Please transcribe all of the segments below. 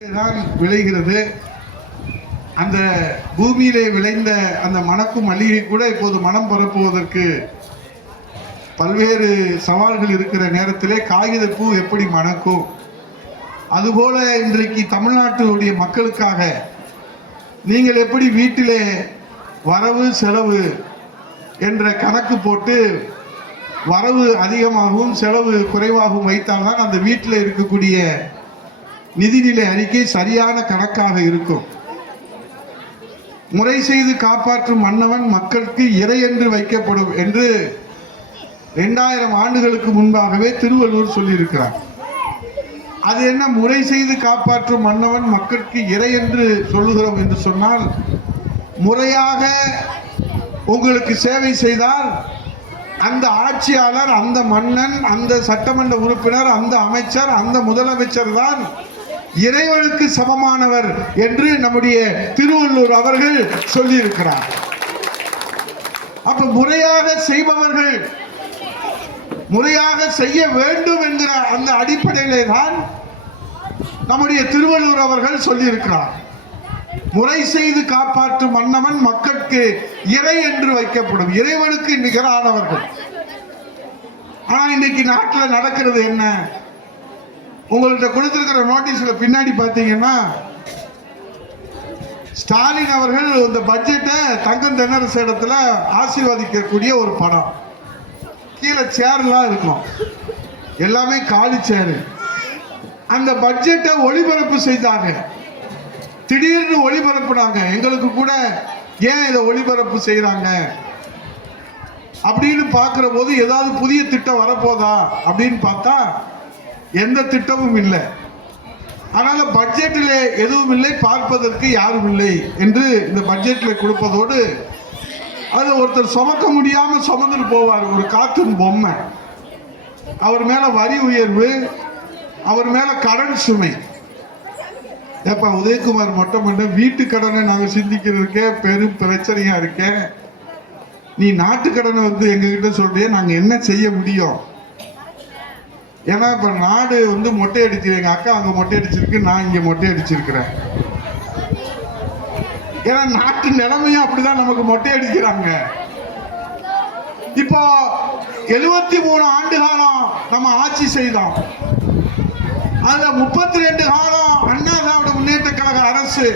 தான் விளைகிறது. அந்த பூமியிலே விளைந்த அந்த மணக்கும் மல்லிகை கூட இப்போது மனம் பரப்புவதற்கு பல்வேறு சவால்கள் இருக்கிற நேரத்திலே காகித பூ எப்படி மணக்கும்? அதுபோல இன்றைக்கு தமிழ்நாட்டினுடைய மக்களுக்காக நீங்கள் எப்படி வீட்டிலே வரவு செலவு என்ற கணக்கு போட்டு வரவு அதிகமாகவும் செலவு குறைவாகவும் வைத்தால்தான் அந்த வீட்டில் இருக்கக்கூடிய நிதிநிலை அறிக்கை சரியான கணக்காக இருக்கும். முறை செய்து காப்பாற்றும் மன்னவன் மக்களுக்கு இறை என்று வைக்கப்படும் என்று இரண்டாயிரம் ஆண்டுகளுக்கு முன்பாகவே திருவள்ளுவர் சொல்லியிருக்கிறார். அது என்ன முறை செய்து காப்பாற்றும் மன்னவன் மக்களுக்கு இறை என்று சொல்லுகிறோம் என்று சொன்னால் முறையாக உங்களுக்கு சேவை செய்தால் அந்த ஆட்சியாளர் அந்த மன்னன் அந்த சட்டமன்ற உறுப்பினர் அந்த அமைச்சர் அந்த முதலமைச்சர் தான் இறைவனுக்கு சமமானவர் என்று நம்முடைய திருவள்ளூர் அவர்கள் சொல்லியிருக்கிறார். அப்ப முறையாக செய்பவர்கள் முறையாக செய்ய வேண்டும் என்கிற அந்த அடிப்படையிலே தான் நம்முடைய திருவள்ளூர் அவர்கள் சொல்லியிருக்கிறார். முறை செய்து காப்பாற்றும் மன்னவன் மக்களுக்கு இறை என்று வைக்கப்படும். இறைவனுக்கு நிகரானவர்கள். ஆனா இன்னைக்கு நாட்டில் நடக்கிறது என்ன? உங்கள்கிட்ட கொடுத்திருக்கிற நோட்டீஸ்ல பின்னாடி பார்த்தீங்கன்னா ஸ்டாலின் அவர்கள் இந்த பட்ஜெட்டை தங்கம் தென்னரசு இடத்துல ஆசீர்வதிக்கக்கூடிய ஒரு படம். கீழே சேர்லாம் இருக்கும். எல்லாமே காலி சேரு. அந்த பட்ஜெட்டை ஒளிபரப்பு செய்தாங்க. திடீர்னு ஒளிபரப்புனாங்க. எங்களுக்கு கூட ஏன் இதை ஒளிபரப்பு செய்கிறாங்க அப்படின்னு பார்க்குற போது ஏதாவது புதிய திட்டம் வரப்போதா அப்படின்னு பார்த்தா எந்த திட்டமும் இல்லை. ஆனால் பட்ஜெட்டில் எதுவும் இல்லை பார்ப்பதற்கு யாரும் இல்லை என்று இந்த பட்ஜெட்டில் கொடுப்பதோடு அது ஒருத்தர் சுமக்க முடியாமல் சுமந்துட்டு போவார் ஒரு கார்ட்டூன் பொம்மை. அவர் மேலே வரி உயர்வு அவர் மேலே கடன் சுமை. ஏப்பா உதயகுமார் மொட்டை பண்ண வீட்டு கடனை நாங்கள் சிந்திக்கிறதுக்கே பெரும் பிரச்சனையாக இருக்கேன் நீ நாட்டு கடனை வந்து எங்ககிட்ட சொல்றிய நாங்கள் என்ன செய்ய முடியும்? ஏன்னா இப்போ நாடு வந்து மொட்டை அடிச்சு எங்கள் அக்கா அங்கே மொட்டை அடிச்சிருக்கு. நான் இங்கே மொட்டை அடிச்சிருக்கிறேன். ஏன்னா நாட்டு நிலைமையும் அப்படிதான் நமக்கு மொட்டை அடிக்கிறாங்க. இப்போ எழுபத்தி மூணு ஆண்டு காலம் நம்ம ஆட்சி செய்தோம். அதுல முப்பத்தி ரெண்டு காலம் அண்ணா திராவிட முன்னேற்ற கழக அரசு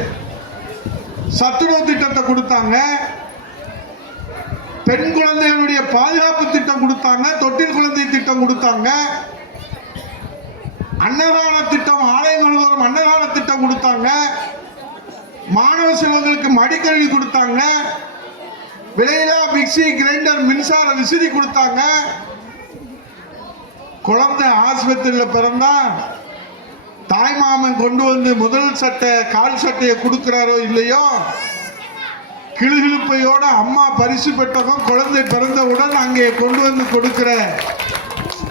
சத்துணவு திட்டத்தை கொடுத்தாங்க. பெண் குழந்தைகளுடைய பாதுகாப்பு திட்டம் கொடுத்தாங்க. தொட்டில் குழந்தை திட்டம் கொடுத்தாங்க. அன்னதான திட்டம் ஆலயம் முழுவதும் அன்னதான திட்டம் கொடுத்தாங்க. மாணவ செல்வங்களுக்கு மடிக்கல்வி கொடுத்தாங்க. விலையில்லா மிக்சி கிரைண்டர் மின்சார விசிறி கொடுத்தாங்க. குழந்தை ஆஸ்பத்திரியில் பிறந்தா தாய்மாமன் கொண்டு வந்து முதல் சட்டை கால் சட்டையை கொடுக்கிறாரோ இல்லையோ கிளுகிழுப்பையோட அம்மா பரிசு பெட்டகம் குழந்தை பிறந்தவுடன் அங்கே கொண்டு வந்து கொடுக்கிற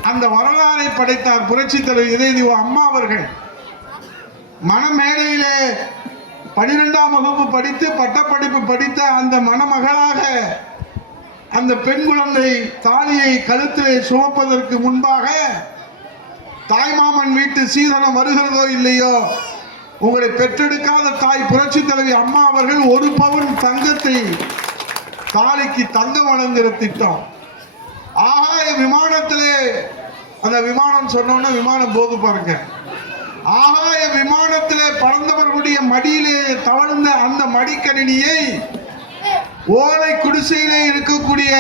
அந்த வரலாறை படைத்தார் புரட்சி தலைவர் இதய அம்மா அவர்கள். மணமேடையிலே பனிரெண்டாம் வகுப்பு படித்து பட்டப்படிப்பு படித்த அந்த மணமகளாக அந்த பெண் குழந்தை தாலியை கழுத்திலே சுமப்பதற்கு முன்பாக தாய்மாமன் வீட்டு சீதனம் வருகிறதோ இல்லையோ உங்களை பெற்றெடுக்காத தாய் புரட்சி தலைவி அம்மா அவர்கள் ஒரு பவுன் தங்கத்தை தாலிக்கு தங்கம் வழங்குகிற திட்டம். ஆகாய விமானத்திலே அந்த விமானம் சொன்னோன்னா விமானம் போது பாருங்க. ஆகாய விமானத்திலே பறந்தவர்களுடைய மடியிலே தவழ்ந்த அந்த மடிக்கணினியை ஓலை குடிசையிலே இருக்கக்கூடிய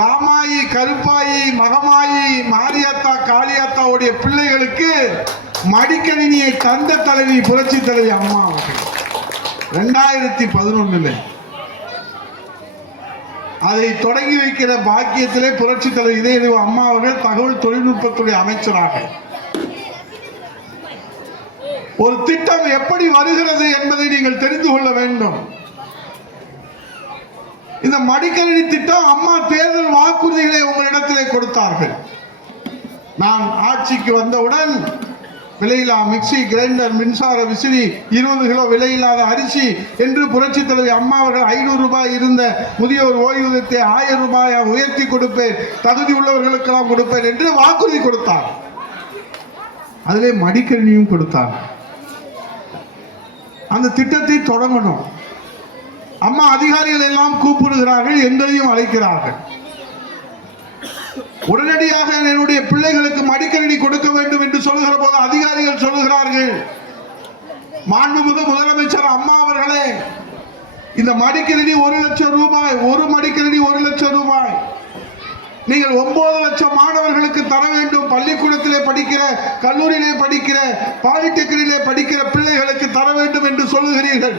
ராமாயி கருப்பாயி மகமாயி மாரியாத்தா காளியாத்தாவுடைய பிள்ளைகளுக்கு மடிக்கணினியை தந்த தலைவி புரட்சி தலைவி அம்மா அவர்கள். ரெண்டாயிரத்தி பதினொன்னுல. அதை தொடங்கி வைக்கிற பாக்கியத்திலே புரட்சி தலைவர் இதய அம்மா அவர்கள் தகவல் தொழில்நுட்பத்துறை அமைச்சராக. ஒரு திட்டம் எப்படி வருகிறது என்பதை நீங்கள் தெரிந்து கொள்ள வேண்டும். இந்த மடிக்கணினி திட்டம் அம்மா தேர்தல் வாக்குறுதிகளை உங்களிடத்திலே கொடுத்தார்கள். நான் ஆட்சிக்கு வந்தவுடன் விலையில்லா மிக்சி கிரைண்டர் மின்சார விசிறி இருபது கிலோ விலையில்லாத அரிசி என்று புரட்சி தலைவி அம்மா அவர்கள் ஐநூறு ரூபாய் இருந்த முதியோர் ஓய்வூதியத்தை ஆயிரம் ரூபாயாக உயர்த்தி கொடுப்பேன் தகுதி உள்ளவர்களுக்கெல்லாம் கொடுப்பேன் என்று வாக்குறுதி கொடுத்தார் அதிலே மடிக்கணினியும் கொடுத்தார் அந்த திட்டத்தை தொடங்கணும். அம்மா அதிகாரிகள் எல்லாம் கூப்பிடுகிறார்கள் எங்களையும் அழைக்கிறார்கள். உடனடியாக என்னுடைய பிள்ளைகளுக்கு மடிக்கணினி கொடுக்க வேண்டும் என்று சொல்லுகிற போது அதிகாரிகள் சொல்லுகிறார்கள். மாண்புமிகு முதலமைச்சர் அம்மா அவர்களே இந்த மடிக்கணினி ஒரு லட்சம் ரூபாய் ஒரு மடிக்கணினி ஒரு லட்சம் ரூபாய். நீங்கள் ஒன்பது லட்சம் மாணவர்களுக்கு தர வேண்டும். பள்ளிக்கூடத்திலே படிக்கிற கல்லூரியிலே படிக்கிற பாலிடெக்னிக்கிலே படிக்கிற பிள்ளைகளுக்கு தர வேண்டும் என்று சொல்லுகிறீர்கள்.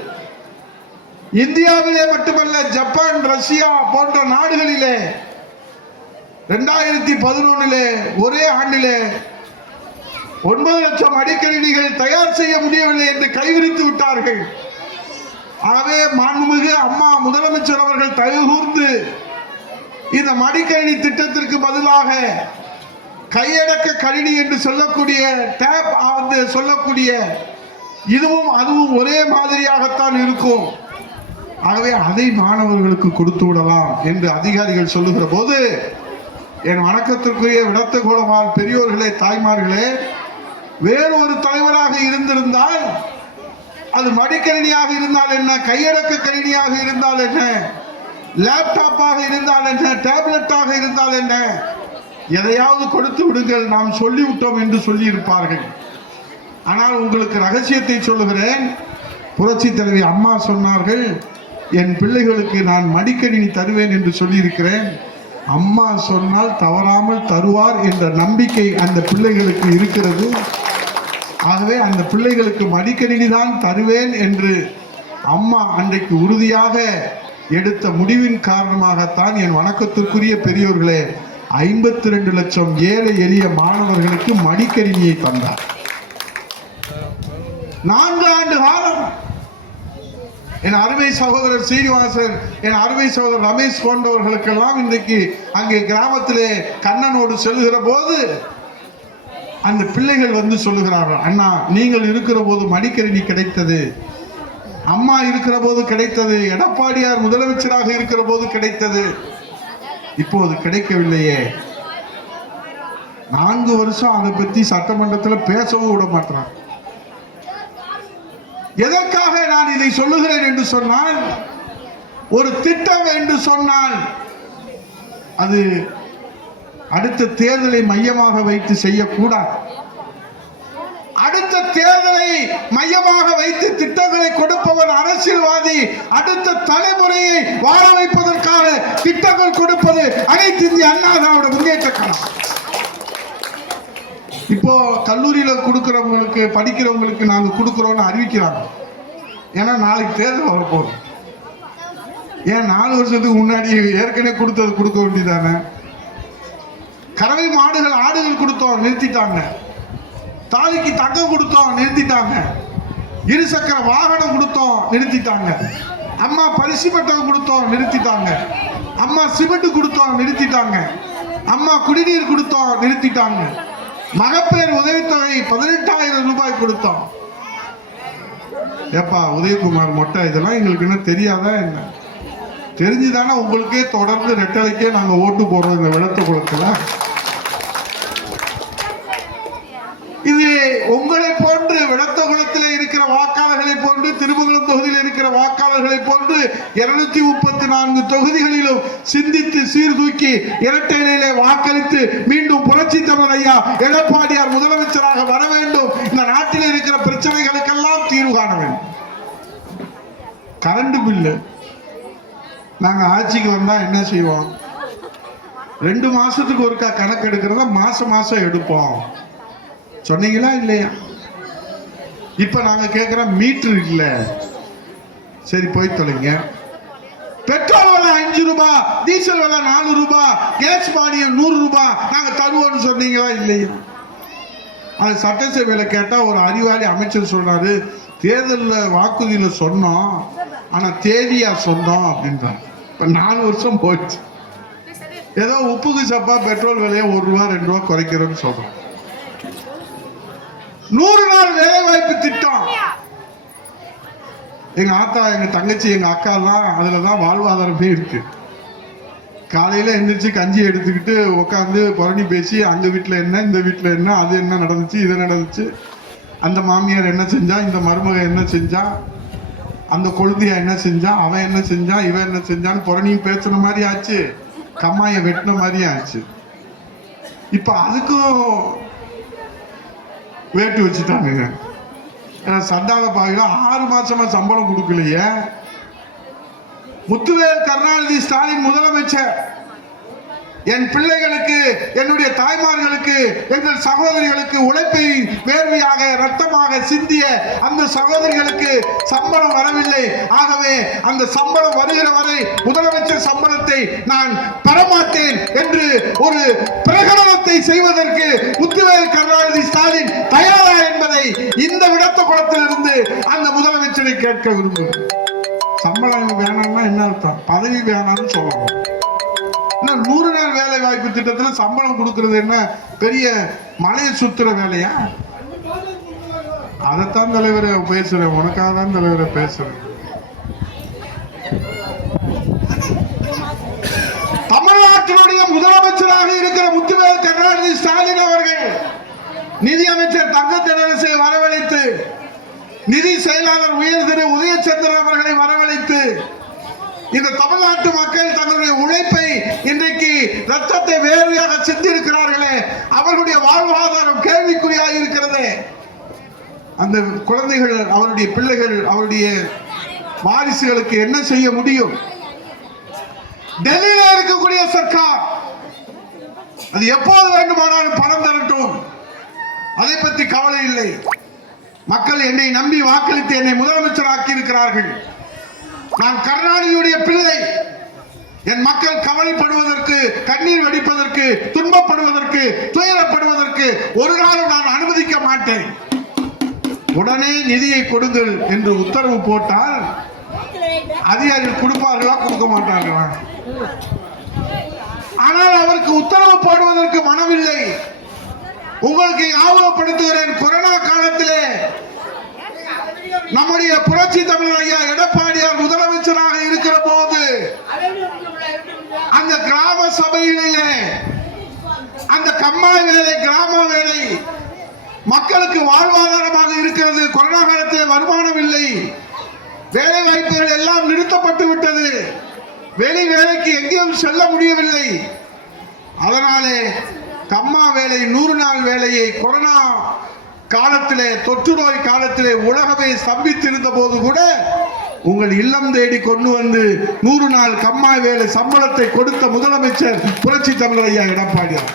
இந்தியாவிலே மட்டுமல்ல ஜப்பான் ரஷ்யா போன்ற நாடுகளிலே ரெண்டாயிரத்தி பதினொன்னிலே ஒரே ஆண்டிலே ஒன்பது லட்சம் அடிக்கணினிகள் தயார் செய்ய முடியவில்லை என்று கைவிரித்து விட்டார்கள். ஆகவே மாண்புமிகு அம்மா முதலமைச்சர் அவர்கள் தயவுகூர்ந்து இந்த மடிக்கணினி திட்டத்திற்கு பதிலாக கையடக்க கணினி என்று சொல்லக்கூடிய டேப் வந்து சொல்லக்கூடிய இதுவும் அதுவும் ஒரே மாதிரியாகத்தான் இருக்கும். ஆகவே அதை மாணவர்களுக்கு கொடுத்து விடலாம் என்று அதிகாரிகள் சொல்லுகிற போது என் வணக்கத்திற்குரிய விடத்த கோலமால் பெரியோர்களே தாய்மார்களே வேறு ஒரு தலைவராக இருந்திருந்தால் அது மடிக்கணினியாக இருந்தால் என்ன கையடக்க கணினியாக இருந்தால் என்ன லேப்டாப்பாக இருந்தால் என்ன டேப்லெட்டாக இருந்தால் என்ன எதையாவது கொடுத்து விடுங்கள் நாம் சொல்லிவிட்டோம் என்று சொல்லி இருப்பார்கள் ஆனால் உங்களுக்கு ரகசியத்தை சொல்லுகிறேன். புரட்சி தலைவி அம்மா சொன்னார்கள் என் பிள்ளைகளுக்கு நான் மடிக்கணினி தருவேன் என்று சொல்லியிருக்கிறேன். அம்மா சொன்னால் தவறாமல் தருவார் என்ற நம்பிக்கை அந்த பிள்ளைகளுக்கு இருக்கிறது. ஆகவே அந்த பிள்ளைகளுக்கு மடிக்கணினி தான் தருவேன் என்று அம்மா அன்றைக்கு உறுதியாக எடுத்த முடிவின் காரணமாகத்தான் என் வணக்கத்திற்குரிய பெரியோர்களே ஐம்பத்தி ரெண்டு லட்சம் ஏழை எளிய மாணவர்களுக்கு மடிக்கணினியை தந்தார். நான்கு ஆண்டு காலம் என் அருமை சகோதரர் சீனிவாசன் என் அருமை சகோதரர் ரமேஷ் போன்றவர்களுக்கெல்லாம் இன்றைக்கு அங்கே கிராமத்திலே கண்ணனோடு செல்கிற போது அந்த பிள்ளைகள் வந்து சொல்லுகிறார்கள் அண்ணா நீங்கள் இருக்கிற போது மடிக்கணினி கிடைத்தது. அம்மா இருக்கிற போது கிடைத்தது. எடப்பாடியார் முதலமைச்சராக இருக்கிற போது கிடைத்தது. இப்போது கிடைக்கவில்லையே. நான்கு வருஷம் அதை பத்தி சட்டமன்றத்தில் பேசவும் விட மாட்டான் எதற்காக நான் இதை சொல்லுகிறேன் என்று சொன்னால் ஒரு திட்டம் என்று சொன்னால் அது அடுத்த தேர்தலை மையமாக வைத்து செய்யக்கூடாது. அடுத்த தேர்தலை மையமாக வைத்து திட்டங்களை கொடுப்பவன் அரசியல்வாதி அடுத்த தலைமுறையை வாழ வைப்பதற்காக திட்டங்கள் கொடுப்பது அனைத்து இந்திய அண்ணா திராவிட முன்னேற்ற கழகம். இப்போ கல்லூரியில் கொடுக்குறவங்களுக்கு படிக்கிறவங்களுக்கு நாங்கள் கொடுக்குறோன்னு அறிவிக்கிறாங்க. ஏன்னா நாளைக்கு தேர்தல் வரப்போகுது. ஏன் நாலு வருஷத்துக்கு முன்னாடி ஏற்கனவே கொடுத்தது கொடுக்க வேண்டியதானே? கறவை மாடுகள் ஆடுகள் கொடுத்தோம் நிறுத்திட்டாங்க. தாலிக்கு தங்கம் கொடுத்தோம் நிறுத்திட்டாங்க. இருசக்கர வாகனம் கொடுத்தோம் நிறுத்திட்டாங்க. அம்மா பரிசு பட்டம் கொடுத்தோம் நிறுத்திட்டாங்க. அம்மா சிமெண்ட் கொடுத்தோம் நிறுத்திட்டாங்க. அம்மா குடிநீர் கொடுத்தோம் நிறுத்திட்டாங்க. மகப்பேர் உதவித்தொகை பதினெட்டாயிரம் ரூபாய் கொடுத்தோம். ஏப்பா உதயகுமார் மொட்டை இதெல்லாம் எங்களுக்கு என்ன தெரியாதா என்ன? தெரிஞ்சுதானே உங்களுக்கே தொடர்ந்து ரெட்டலைக்கே நாங்கள் ஓட்டு போடுறோம் இந்த வெள்ளத்து குளத்துல இது உங்களை போன்று விளத்த குளத்தில் இருக்கிற வாக்காளர்களை போன்று திருமங்கலம் தொகுதியில் இருக்கிற வாக்காளர்களை போன்று இருநூத்தி முப்பத்தி நான்கு தொகுதிகளிலும் சிந்தித்து சீர்தூக்கி இரட்டையிலே வாக்களித்து மீண்டும் புரட்சி தமிழ் ஐயா எடப்பாடியார் முதலமைச்சராக வர வேண்டும். இந்த நாட்டில் இருக்கிற பிரச்சனைகளுக்கெல்லாம் தீர்வு காண வேண்டும். Current bill. நாங்க ஆட்சிக்கு வந்தா என்ன செய்வோம்? ரெண்டு மாசத்துக்கு ஒருக்கா கணக்கு எடுக்கிறத மாசம் மாசம் எடுப்போம். சொன்னீங்களா இல்லையா? இப்ப நாங்க கேட்கிற மீட்டர் இல்லை. சரி போய் தொலைங்க. பெட்ரோல் விலை அஞ்சு ரூபாய் டீசல் விலை நாலு ரூபாய் கேஸ் மானியம் நூறு ரூபாய் நாங்க தருவோம்னு சொன்னீங்களா இல்லையா? அது சட்டசபையில கேட்டா ஒரு அறிவாளி அமைச்சர் சொல்றாரு தேர்தலில் வாக்குறுதியில் சொன்னோம் ஆனால் தேதியாக சொன்னோம் அப்படின்றார். இப்போ நாலு வருஷம் போச்சு ஏதோ உப்புக்கு சப்பா பெட்ரோல் விலையை ஒரு ரூபா ரெண்டு ரூபா குறைக்கிறோம்னு சொல்கிறோம் நூறு நாள் வேலை வாய்ப்பு திட்டம். எங்க ஆத்தா எங்க தங்கச்சி எங்க அக்கா எல்லாம் அதுலதான் வாழ்வாதாரமே இருக்கு. காலையில எந்திரிச்சு கஞ்சி எடுத்துக்கிட்டு உட்காந்து புரணி பேசி அந்த வீட்டுல என்ன இந்த வீட்டுல என்ன அது என்ன நடந்துச்சு இது நடந்துச்சு? அந்த மாமியார் என்ன செஞ்சா இந்த மருமக என்ன செஞ்சா? அந்த கொழுந்தியா என்ன செஞ்சா? அவன் என்ன செஞ்சான் இவன் என்ன செஞ்சான்னு புறணியும் பேசுன மாதிரி ஆச்சு. கம்மாய வெட்டின மாதிரியும் ஆச்சு. இப்ப அதுக்கும் வேட்டு வச்சுட்டாங்க ஏன்னா சண்டால ஆறு மாசமா சம்பளம் கொடுக்கலையே. முத்துவேல் கருணாநிதி ஸ்டாலின் முதலமைச்சர். என் பிள்ளைகளுக்கு என்னுடைய தாய்மார்களுக்கு எங்கள் சகோதரிகளுக்கு உழைப்பை வேர்வையாக ரத்தமாக சிந்திய அந்த சகோதரிகளுக்கு சம்பளம் வரவில்லை. ஆகவே அந்த சம்பளம் வருகிற வரை முதலமைச்சர் சம்பளத்தை நான் பெறமாட்டேன் என்று ஒரு பிரகடனத்தை செய்வதற்கு முத்துவேல் கருணாநிதி ஸ்டாலின் தயாரா என்பதை இந்த விடத்த குளத்திலிருந்து அந்த முதலமைச்சரை கேட்க விரும்புகிறேன். சம்பளம் வேணாம்னா என்ன அர்த்தம்? பதவி வேணாம்னு சொல்லணும். இன்னும் நூறு நாள் வேலை வாய்ப்பு திட்டத்துல சம்பளம் கொடுக்கறது என்ன? பெரிய மலையை சுத்துற வேலையா? அதைத்தான் தலைவரை பேசுறேன். உனக்காக தான் தலைவரை பேசுறேன். தமிழ்நாட்டினுடைய முதலமைச்சராக இருக்கிற முத்துவேல் கருணாநிதி ஸ்டாலின் அவர்கள் நிதியமைச்சர் தங்க தென்னரசை வரவழைத்து நிதி செயலாளர் உயர்திரு உதயச்சந்திரன் அவர்களை வரவழைத்து இந்த தமிழ்நாட்டு மக்கள் தங்களுடைய உழைப்பை இன்றைக்கு ரத்தத்தை வேர்வையாக சிந்திருக்கிறார்களே அவர்களுடைய வாழ்வாதாரம் கேள்விக்குறியாக இருக்கிறது. அந்த குழந்தைகள் அவருடைய பிள்ளைகள் அவருடைய வாரிசுகளுக்கு என்ன செய்ய முடியும்? டெல்லியில இருக்கக்கூடிய சர்க்கார் அது எப்போது வேண்டுமானாலும் பணம் தரட்டும். அதை பற்றி கவலை இல்லை. மக்கள் என்னை நம்பி வாக்களித்து என்னை முதலமைச்சராக்கி இருக்கிறார்கள் நான் கருணாநிதியுடைய பிள்ளை. என் மக்கள் கவலைப்படுவதற்கு கண்ணீர் வெடிப்பதற்கு துன்பப்படுவதற்கு துயரப்படுவதற்கு ஒரு காலம் நான் அனுமதிக்க மாட்டேன். உடனே நிதியை கொடுங்கள் என்று உத்தரவு போட்டால் அதிகாரிகள் கொடுப்பார்களா கொடுக்க மாட்டார்களா? ஆனால் அவருக்கு உத்தரவு போடுவதற்கு மனமில்லை. உங்களுக்கு ஞாபகப்படுத்துகிறேன் கொரோனா காலத்திலே நம்முடைய புரட்சி தமிழர் ஐயா எடப்பாடியார் முதலமைச்சராக இருக்கிற போது அந்த கிராம சபையிலே அந்த கம்மாய் வேலை கிராம வேலை மக்களுக்கு வாழ்வாதாரமாக இருக்கிறது. கொரோனா காலத்தில் வருமானம் இல்லை. வேலை வாய்ப்புகள் எல்லாம் நிறுத்தப்பட்டு விட்டது. வெளி வேலைக்கு எங்கேயும் செல்ல முடியவில்லை. அதனாலே கம்மா வேலை நூறு நாள் வேலையை கொரோனா காலத்திலே தொற்று நோய் காலத்திலே உலகமே ஸ்தம்பித்திருந்த போது கூட உங்கள் இல்லம் தேடி கொண்டு வந்து நூறு நாள் கம்மாய் வேலை சம்பளத்தை கொடுத்த முதலமைச்சர் புரட்சி தமிழர் ஐயா எடப்பாடியார்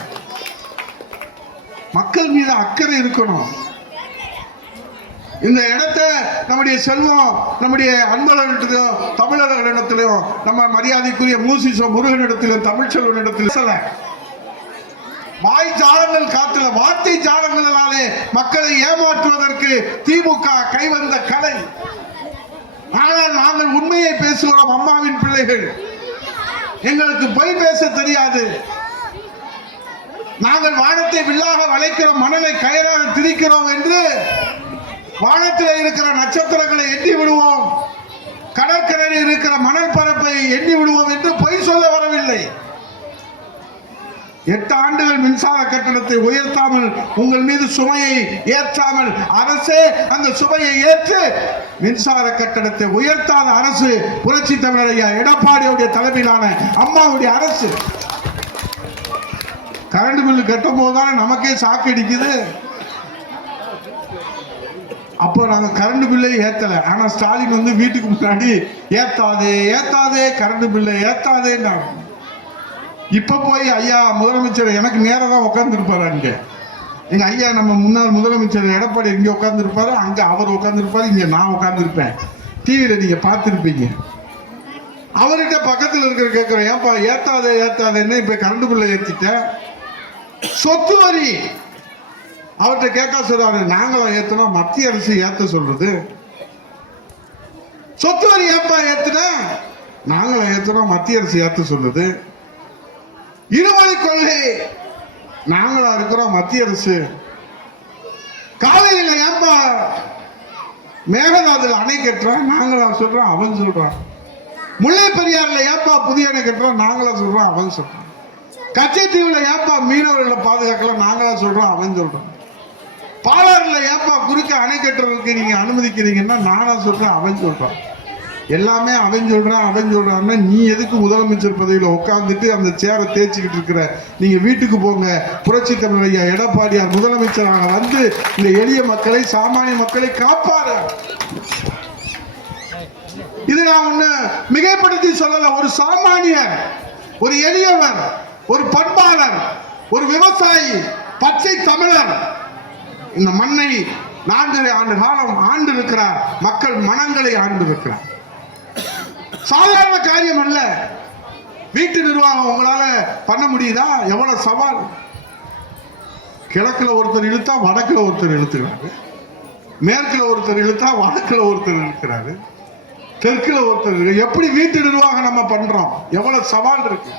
மக்கள் மீது அக்கறை இருக்கணும். இந்த இடத்தை நம்முடைய செல்வம் நம்முடைய அன்பர்களிடத்திலும் தமிழர்களிடத்திலும் நம்ம மரியாதைக்குரிய மூசிசோ முருகனிடத்திலும் தமிழ்ச்செல்வனிடத்திலும் சில வாய் ஜாலங்கள் காத்துல வார்த்தை ஜாலங்களினாலே மக்களை ஏமாற்றுவதற்கு திமுக கைவந்த கலை. ஆனால் நாங்கள் உண்மையை பேசுகிறோம் அம்மாவின் பிள்ளைகள். எங்களுக்கு பொய் பேச தெரியாது. நாங்கள் வானத்தை வில்லாக வளைக்கிறோம் மணலை கயிறாக திரிக்கிறோம் என்று வானத்தில் இருக்கிற நட்சத்திரங்களை எண்ணி விடுவோம். கடற்கரையில் இருக்கிற மணல் பரப்பை எண்ணி விடுவோம் என்று பொய் சொல்ல வரவில்லை. எட்டு ஆண்டுகள் மின்சார கட்டணத்தை உயர்த்தாமல் உங்கள் மீது சுமையை ஏற்றாமல் அரசே அந்த சுமையை ஏற்று மின்சார கட்டணத்தை உயர்த்தாத அரசு புரட்சி தமிழர் ஐயா எடப்பாடியுடைய தலைமையிலான அம்மாவுடைய அரசு. கரண்ட் பில்லு கட்டும் போதுதான் நமக்கே சாக்கு அடிக்குது அப்போ நாங்கள் கரண்ட் பில்லை ஏற்றலை ஆனால் ஸ்டாலின் வந்து வீட்டுக்கு முன்னாடி ஏத்தாதே ஏத்தாதே கரண்ட் பில்லை ஏத்தாதேன்னாங்க இப்ப போய் ஐயா முதலமைச்சர் எனக்கு நேரம் தான் உட்காந்துருப்பாரு அங்க. எங்க ஐயா நம்ம முன்னாள் முதலமைச்சர் எடப்பாடி இங்கே உட்காந்துருப்பாரு அங்க அவர் உட்காந்துருப்பாரு இங்க நான் உட்காந்துருப்பேன் டிவியில நீங்க பார்த்துருப்பீங்க. அவர்கிட்ட பக்கத்துல இருக்கிற கேட்கிறேன் ஏன்பா ஏத்தாத ஏத்தாதேன்னு இப்ப கரண்ட் பில்லை சொத்து வரி. அவர்கிட்ட கேட்க சொல்றாரு நாங்களும் ஏத்தணும் மத்திய அரசு ஏத்த சொல்றது. சொத்து வரி ஏப்பா ஏத்துன? நாங்களும் ஏத்தணும் மத்திய அரசு ஏத்த சொல்லுது இருமொழி கொள்கை. நாங்களா இருக்கிறோம் மத்திய அரசு. காலையில ஏன்பா மேகதாதுல அணை கட்டுறோம் நாங்களா சொல்றோம் அவன் சொல்றான். முல்லை பெரியாறுல ஏப்பா புதிய அணை கட்டுறோம் நாங்களா சொல்றோம் அவன் சொல்றான். கச்சைத்தீவுல ஏப்பா மீனவர்களை பாதுகாக்கலாம் நாங்களா சொல்றோம் அவன் சொல்றான். பாலாறுல ஏப்பா குறுக்க அணை கட்டுறதுக்கு நீங்க அனுமதிக்கிறீங்கன்னா நானா சொல்றேன் அவன் சொல்றான். எல்லாமே அவன் சொல்றான் அவன் சொல்றான்னா நீ எதுக்கு முதலமைச்சர் பதவியில் உட்காந்துட்டு அந்த சேரை தேய்ச்சிக்கிட்டு இருக்கிற? நீங்க வீட்டுக்கு போங்க. புரட்சி தமிழ் ஐயா எடப்பாடியார் முதலமைச்சராக வந்து இந்த எளிய மக்களை சாமானிய மக்களை காப்பாரு இது நான் ஒண்ணு மிகைப்படுத்தி சொல்லல. ஒரு சாமானியர் ஒரு எளியவர் ஒரு பண்பாளர் ஒரு விவசாயி பச்சை தமிழர். இந்த மண்ணை நான்கரை ஆண்டு காலம் ஆண்டு இருக்கிறார் மக்கள் மனங்களை ஆண்டு இருக்கிறார் சாதாரண காரியம் அல்ல. வீட்டு நிர்வாகம் உங்களால பண்ண முடியுதா? எவ்வளவு சவால்? கிழக்குல ஒருத்தர் இழுத்தா வடக்குல ஒருத்தர் இழுத்துக்கிறாரு. மேற்குல ஒருத்தர் இழுத்தா வடக்குல ஒருத்தர் இழுக்கிறாரு. தெற்குல ஒருத்தர் எப்படி வீட்டு நிர்வாகம் நம்ம பண்றோம்? எவ்வளவு சவால் இருக்கு?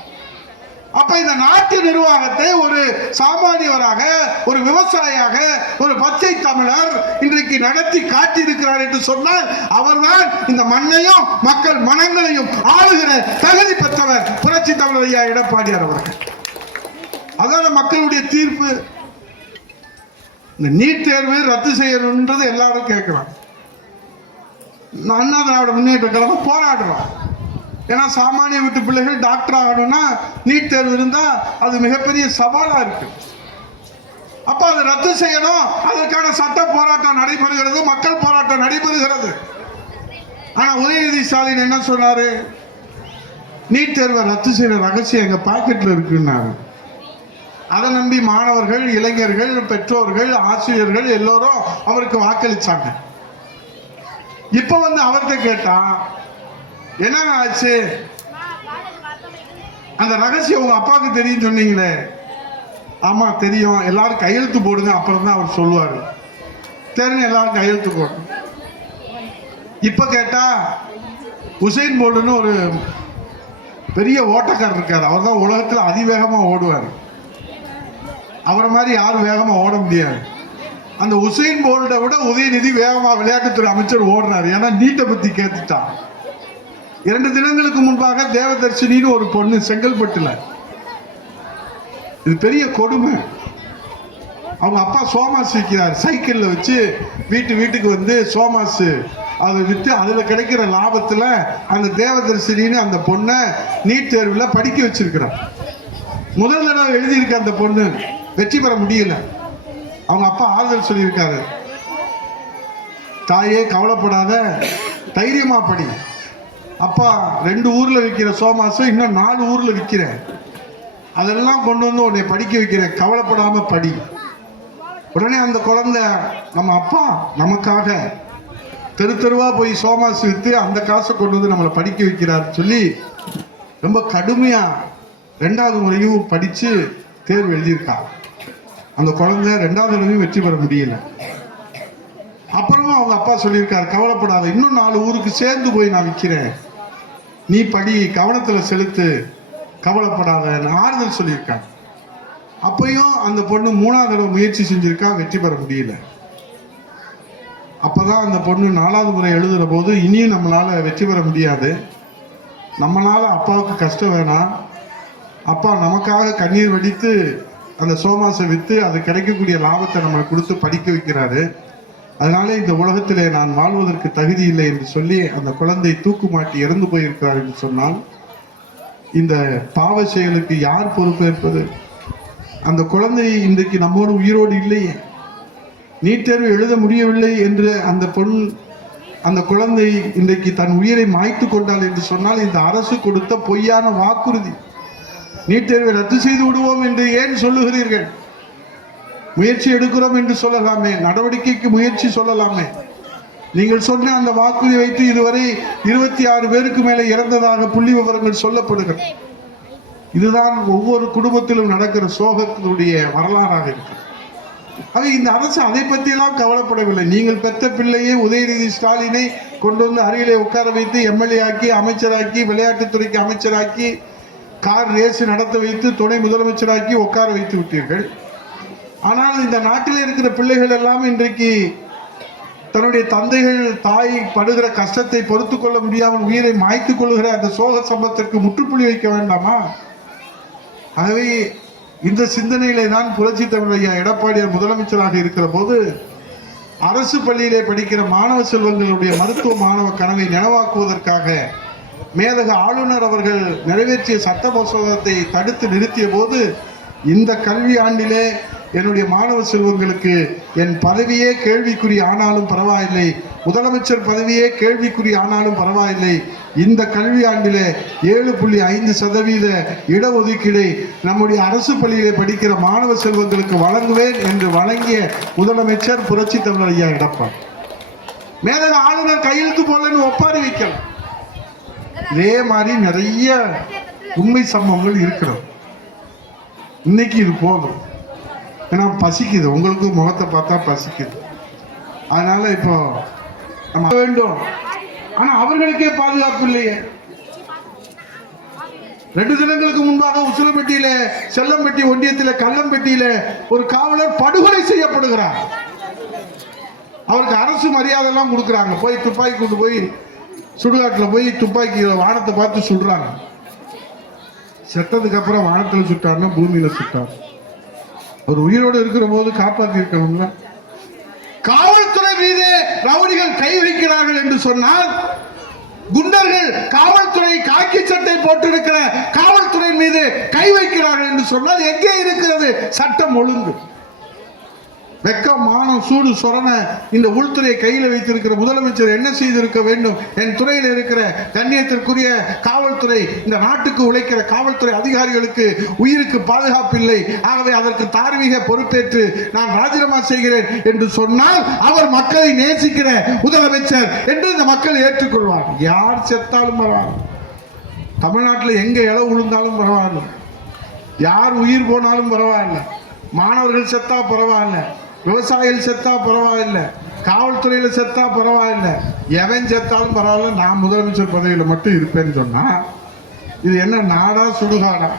அப்ப இந்த நாட்டு நிர்வாகத்தை ஒரு சாமானியவராக ஒரு விவசாயியாக ஒரு பச்சை தமிழர் இன்றைக்கு நடத்தி காட்டியிருக்கிறார் என்று சொன்னால் அவர்தான் இந்த மண்ணையும் மக்கள் மனங்களையும் ஆளுகிற தகுதி பெற்றவர் புரட்சி தமிழர் ஐயா எடப்பாடியார் அவர்கள். அதான மக்களுடைய தீர்ப்பு. இந்த நீட் தேர்வு ரத்து செய்யணுன்றது எல்லாரும் கேட்கலாம். அண்ணா திராவிட முன்னேற்ற கழகம் போராடுறோம். ஏன்னா சாமானிய வீட்டு பிள்ளைகள் டாக்டர் ஆகணும்னா நீட் தேர்வு இருந்தால் அது மிகப்பெரிய சவாலாக இருக்கு. அப்போ அதை ரத்து செய்யணும். அதற்கான சட்ட போராட்டம் நடைபெறுகிறது. மக்கள் போராட்டம் நடைபெறுகிறது. ஆனா உதயநிதி ஸ்டாலின் என்ன சொன்னாரு? நீட் தேர்வை ரத்து செய்யற ரகசியம் எங்க பாக்கெட்ல இருக்குன்னாரு. அதை நம்பி மாணவர்கள் இளைஞர்கள் பெற்றோர்கள் ஆசிரியர்கள் எல்லோரும் அவருக்கு வாக்களிச்சாங்க. இப்போ வந்து அவர்கிட்ட கேட்டா என்ன ஆச்சு? அந்த ரகசியம் உங்க அப்பாவுக்கு தெரியும் சொன்னீங்களே. ஆமா தெரியும். எல்லாரும் கையெழுத்து போடுங்க அப்புறம் தான் அவர் சொல்லுவாரு. தெரியும் எல்லாரும் கையெழுத்து போடணும் இப்ப கேட்டா உசைன் போல்டுன்னு ஒரு பெரிய ஓட்டக்காரர் இருக்கார். அவர் தான் உலகத்தில் அதிவேகமாக ஓடுவார். அவரை மாதிரி யாரும் வேகமாக ஓட முடியாது. அந்த உசைன் போல்டை விட உதயநிதி வேகமாக விளையாட்டுத்துறை அமைச்சர் ஓடுறாரு. ஏன்னா நீட்டை பற்றி கேட்டுட்டான். இரண்டு தினங்களுக்கு முன்பாக தேவதர்ஷினின்னு ஒரு பொண்ணு செங்கல்பட்டுல. இது பெரிய கொடுமை. அவங்க அப்பா சோமாஸ் விற்கிறார் சைக்கிளில் வச்சு வீட்டு வீட்டுக்கு வந்து சோமாஸ் அதை விற்று அதில் கிடைக்கிற லாபத்தில் அந்த தேவதர்ஷினின்னு அந்த பொண்ணை நீட் தேர்வில் படிக்க வச்சிருக்கிறார். முதல் தடவை எழுதியிருக்க அந்த பொண்ணு. வெற்றி பெற முடியல. அவங்க அப்பா ஆறுதல் சொல்லியிருக்காரு. தாயே கவலைப்படாத. தைரியமா படி. அப்பா ரெண்டு ஊரில் விற்கிற சோமாசம் இன்னும் நாலு ஊரில் விற்கிறேன் அதெல்லாம் கொண்டு வந்து உன்னை படிக்க வைக்கிறேன் கவலைப்படாமல் படி. உடனே அந்த குழந்தை நம்ம அப்பா நமக்காக தெரு தெருவாக போய் சோமாசு விற்று அந்த காசை கொண்டு வந்து நம்மளை படிக்க வைக்கிறார் சொல்லி ரொம்ப கடுமையாக ரெண்டாவது முறையும் படித்து தேர்வு எழுதியிருக்கா. அந்த குழந்தை ரெண்டாவது தடவையும் வெற்றி பெற முடியல. அப்புறமா அவங்க அப்பா சொல்லியிருக்காரு கவலைப்படாத இன்னும் நாலு ஊருக்கு சேர்ந்து போய் நான் விற்கிறேன் நீ படி கவனத்தில் செலுத்து கவலைப்படாத ஆறுதல் சொல்லியிருக்காங்க. அப்பயும் அந்த பொண்ணு மூணாவது தடவை முயற்சி செஞ்சுருக்கா வெற்றி பெற முடியல. அப்பதான் அந்த பொண்ணு நாலாவது முறை எழுதுகிற போது இனியும் நம்மளால வெற்றி பெற முடியாது. நம்மளால் அப்பாவுக்கு கஷ்டம் வேணாம். அப்பா நமக்காக கண்ணீர் வடித்து அந்த சோமாசை விற்று அது கிடைக்கக்கூடிய லாபத்தை நம்ம கொடுத்து படிக்க வைக்கிறாரு. அதனாலே இந்த உலகத்திலே நான் வாழ்வதற்கு தகுதி இல்லை என்று சொல்லி அந்த குழந்தை தூக்குமாட்டி இறந்து போயிருக்கிறார் என்று சொன்னால் இந்த பாவ செயலுக்கு யார் பொறுப்பேற்பது அந்த குழந்தை இன்றைக்கு நம்மோடு உயிரோடு இல்லையே நீட் தேர்வு எழுத முடியவில்லை என்று அந்த பொன் அந்த குழந்தை இன்றைக்கு தன் உயிரை மாய்த்து கொண்டாள் என்று சொன்னால் இந்த அரசு கொடுத்த பொய்யான வாக்குறுதி. நீட் தேர்வை ரத்து செய்து விடுவோம் என்று ஏன் சொல்லுகிறீர்கள்? முயற்சி எடுக்கிறோம் என்று சொல்லலாமே. நடவடிக்கைக்கு முயற்சி சொல்லலாமே. நீங்கள் சொன்ன அந்த வாக்குறுதி வைத்து இதுவரை இருபத்தி ஆறு பேருக்கு மேலே இறந்ததாக புள்ளி விவரங்கள் சொல்லப்படுகிறது. இதுதான் ஒவ்வொரு குடும்பத்திலும் நடக்கிற சோகத்தினுடைய வரலாறாக இருக்கு ஆக இந்த அரசு அதை பற்றியெல்லாம் கவலைப்படவில்லை. நீங்கள் பெற்ற பிள்ளையே உதயநிதி ஸ்டாலினை கொண்டு வந்து அருகிலே உட்கார வைத்து எம்எல்ஏ ஆக்கி அமைச்சராக்கி விளையாட்டுத்துறைக்கு அமைச்சராக்கி கார் ரேஸ் நடத்த வைத்து துணை முதலமைச்சராக்கி உட்கார வைத்து விட்டீர்கள். ஆனால் இந்த நாட்டில் இருக்கிற பிள்ளைகள் எல்லாம் இன்றைக்கு தன்னுடைய தந்தைகள் தாய் படுகிற கஷ்டத்தை பொறுத்து கொள்ள முடியாமல் உயிரை மாய்த்து கொள்கிற அந்த சோக சம்பத்திற்கு முற்றுப்புள்ளி வைக்க வேண்டாமா? ஆகவே இந்த சிந்தனையிலே தான் புரட்சி தமிழ் எடப்பாடியார் முதலமைச்சராக இருக்கிற போது அரசு பள்ளியிலே படிக்கிற மாணவ செல்வங்களுடைய மருத்துவ மாணவ கனவை நினைவாக்குவதற்காக மேதக ஆளுநர் அவர்கள் நிறைவேற்றிய சட்ட மசோதத்தை தடுத்து நிறுத்திய போது இந்த கல்வி ஆண்டிலே என்னுடைய மாணவ செல்வங்களுக்கு என் பதவியே கேள்விக்குறி ஆனாலும் பரவாயில்லை. முதலமைச்சர் பதவியே கேள்விக்குறி ஆனாலும் பரவாயில்லை. இந்த கல்வி ஆண்டிலே ஏழு புள்ளி ஐந்து சதவீத இடஒதுக்கீடை நம்முடைய அரசு பள்ளியிலே படிக்கிற மாணவ செல்வங்களுக்கு வழங்குவேன் என்று வழங்கிய முதலமைச்சர் புரட்சி தமிழர் ஐயா எடப்பாடி. மேலே ஆளுநர் கையெழுத்து போலன்னு ஒப்பாரி வைக்கலாம் இதே மாதிரி நிறைய உண்மை சம்பவங்கள் இருக்கிறது. இன்னைக்கு இது போதும். ஏன்னா பசிக்குது. உங்களுக்கு முகத்தை பார்த்தா பசிக்குது. அதனால இப்போ நம்ம வேண்டும். ஆனா அவர்களுக்கே பாதுகாப்பு இல்லையே. ரெண்டு தினங்களுக்கு முன்பாக உசிலம்பட்டியில செல்லம்பட்டி ஒன்றியத்தில கல்லம்பட்டியில ஒரு காவலர் படுகொலை செய்யப்படுகிறார். அவருக்கு அரசு மரியாதை எல்லாம் கொடுக்குறாங்க. போய் துப்பாக்கி கொண்டு போய் சுடுகாட்டில் போய் துப்பாக்கி வானத்தை பார்த்து சுடுறாங்க. செத்ததுக்கு அப்புறம் வானத்தில் சுட்டாருன்னா பூமியில சுட்டாங்க ஒரு உயிரோடு இருக்கிற போது காப்பாற்றி இருக்கணும்ல காவல்துறை மீது ரவுடிகள் கை வைக்கிறார்கள் என்று சொன்னால் குண்டர்கள் காவல்துறை காக்கி சட்டை போட்டிருக்கிற காவல்துறை மீது கை வைக்கிறார்கள் என்று சொன்னால் எங்கே இருக்கிறது? சட்டம் ஒழுங்கு. வெக்க மானம் சூடு சொரண இந்த உள்துறையை கையில் வைத்திருக்கிற முதலமைச்சர் என்ன செய்திருக்க வேண்டும்? என் துறையில் இருக்கிற கண்ணியத்திற்குரிய காவல்துறை இந்த நாட்டுக்கு உழைக்கிற காவல்துறை அதிகாரிகளுக்கு உயிருக்கு பாதுகாப்பு இல்லை. ஆகவே அதற்கு தார்மீக பொறுப்பேற்று நான் ராஜினாமா செய்கிறேன் என்று சொன்னால் அவர் மக்களை நேசிக்கிற முதலமைச்சர் என்று இந்த மக்கள் ஏற்றுக்கொள்வார். யார் செத்தாலும் பரவாயில்ல. தமிழ்நாட்டில் எங்கே இளவு விழுந்தாலும் பரவாயில்ல. யார் உயிர் போனாலும் பரவாயில்ல. மாணவர்கள் செத்தா பரவாயில்ல. விவசாயிகள் செத்தா பரவாயில்லை. காவல்துறையில் செத்தா பரவாயில்லை. எவன் செத்தாலும் பரவாயில்ல. நான் முதலமைச்சர் பதவியில் மட்டும் இருப்பேன்னு சொன்னால் இது என்ன நாடா சுடுகாடா?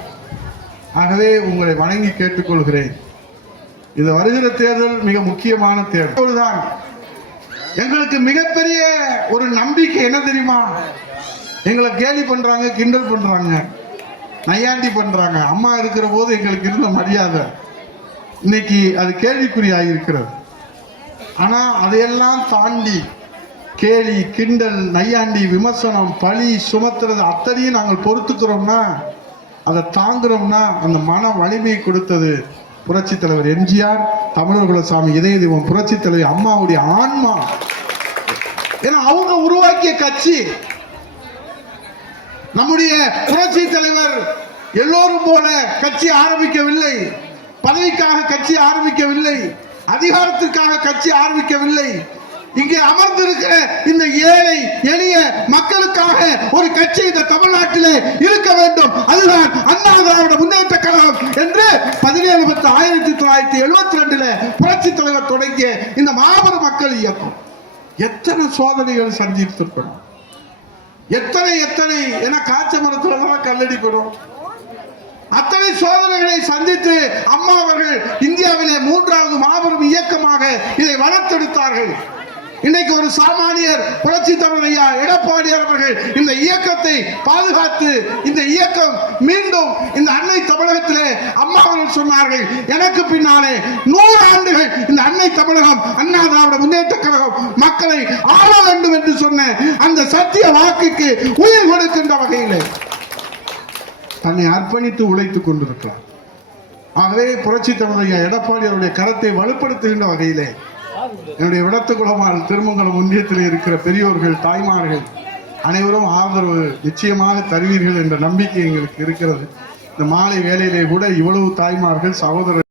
ஆகவே உங்களை வணங்கி கேட்டுக்கொள்கிறேன். இது வருகிற தேர்தல் மிக முக்கியமான தேர்தல். இப்பொழுதுதான் எங்களுக்கு மிகப்பெரிய ஒரு நம்பிக்கை என்ன தெரியுமா? எங்களை கேலி பண்றாங்க கிண்டல் பண்றாங்க நையாண்டி பண்றாங்க. அம்மா இருக்கிற போது எங்களுக்கு இருந்த மரியாதை. இன்னைக்கு அது கேள்விக்குறியாக இருக்கிறது ஆனா அதையெல்லாம் தாண்டி கேலி கிண்டல் நையாண்டி விமர்சனம் பழி சுமத்துறது அத்தனையும் நாங்கள் பொறுத்துக்கிறோம்னா அதை தாங்குறோம்னா அந்த மன வலிமை கொடுத்தது புரட்சி தலைவர் எம்ஜிஆர் தமிழர் குலசாமி இதய தெய்வம் புரட்சி தலைவர் அம்மாவுடைய ஆன்மா. ஏன்னா அவங்க உருவாக்கிய கட்சி. நம்முடைய புரட்சி தலைவர் எல்லோரும் போல கட்சி ஆரம்பிக்கவில்லை. பதவிக்காக கட்சி ஆரம்பிக்கவில்லை அதிகாரத்திற்காக கட்சி ஆரம்பிக்கவில்லை. இங்கே அமர்ந்திருக்கிற இந்த ஏழை எளிய மக்களுக்காக ஒரு கட்சி இந்த தமிழ்நாட்டிலே இருக்க வேண்டும். அதுதான் அண்ணா திராவிட முன்னேற்ற கழகம் என்று பதினேழு பத்து ஆயிரத்தி தொள்ளாயிரத்தி எழுபத்தி ரெண்டுல புரட்சி தலைவர் தொடங்கிய இந்த மாபெரும் மக்கள் இயக்கம். எத்தனை சோதனைகள் சந்தித்திருக்கணும் எத்தனை எத்தனை என காய்ச்ச மரத்துல தான் கல்லடிப்படும் அத்தனை சோதனைகளை சந்தித்து அம்மா அவர்கள் இந்தியாவிலே மூன்றாவது மாபெரும் இயக்கமாக இதை வளர்த்தெடுத்தார்கள். இன்னைக்கு ஒரு சாமானியர் புரட்சி தமிழ் ஐயா எடப்பாடியார் அவர்கள் இந்த இயக்கத்தை பாதுகாத்து இந்த இயக்கம் மீண்டும் இந்த அன்னை தமிழகத்திலே அம்மா அவர்கள் சொன்னார்கள். எனக்கு பின்னாலே நூறு ஆண்டுகள் இந்த அன்னை தமிழகம் அண்ணா திராவிட முன்னேற்ற கழகம் மக்களை ஆள வேண்டும் என்று சொன்ன அந்த சத்திய வாக்குக்கு உயிர் கொடுக்கின்ற வகையிலே. தன்னை அர்ப்பணித்து உழைத்துக் கொண்டிருக்கிறார் ஆகவே புரட்சி தமிழையா எடப்பாடி அவருடைய கரத்தை வலுப்படுத்துகின்ற வகையிலே என்னுடைய விடத்துக்குளமான திருமங்கலம் ஒன்றியத்தில் இருக்கிற பெரியோர்கள் தாய்மார்கள் அனைவரும் ஆதரவு நிச்சயமாக தருவீர்கள் என்ற நம்பிக்கை எங்களுக்கு இருக்கிறது. இந்த மாலை வேலையிலே கூட இவ்வளவு தாய்மார்கள் சகோதரர்